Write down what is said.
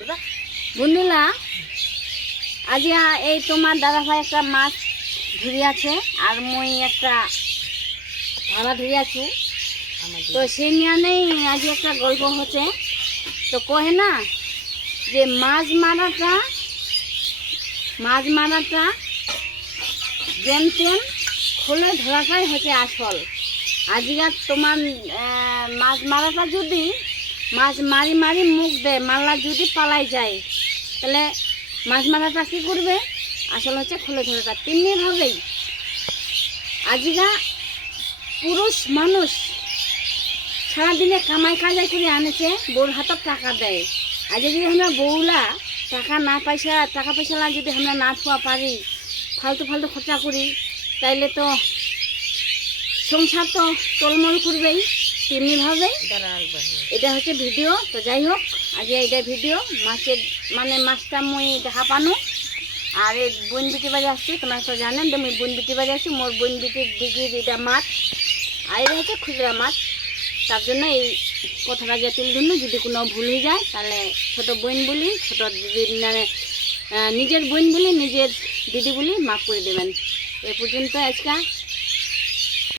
বন্ধুরা আজ এই তোমার দাদা ভাই একটা মাছ ধরে আছে আর মই একটা ভাড়া ধরে আছি। তো সেই নিয়ে আজ একটা গল্প হচ্ছে। তো কহে না যে মাছ মারাটা যেন তেন খোলে ধরাটাই হচ্ছে আসল। আজকাল তোমার মাছ মারাটা যদি মাছ মারি মারি মুখ দেয় মারলা যদি পালাই যায় তাহলে মাছ মারাটা কী করবে? আসল হচ্ছে খোলে ধরাটা। তেমনিভাবেই আজকাল পুরুষ মানুষ সারাদিনে কামাই কাজাই করে আনেছে, বউর হাতত টাকা দেয়। আজ যদি আমরা বউলা টাকা পয়সা যদি আমরা না থোয়া পারি, ফালতু খরচা করি, তাইলে তো সংসার তো টলমল করবেই। তেমনিভাবে এটা হচ্ছে ভিডিও। তো যাই হোক, আজ এটা ভিডিও মাছের মাছটা মুই দেখা পানো। আর এই বোন বিটি বাড়ি আসছি, তোমরা তো জানেন যে মুই বোন বিটি বাড়ি আসছি। মোর বোন বিটির দিঘির এটা মাছ আর এটা হচ্ছে খুচরা মাছ। তার জন্য এই কথাটা যে তুলে ধরুন, যদি কোনো ভুল হয়ে যায় তাহলে ছোটো বোন বলি, ছোটো দিদি নিজের বোন বলি, নিজের দিদি বলি মাফ করে দেবেন। এ পর্যন্ত আজকে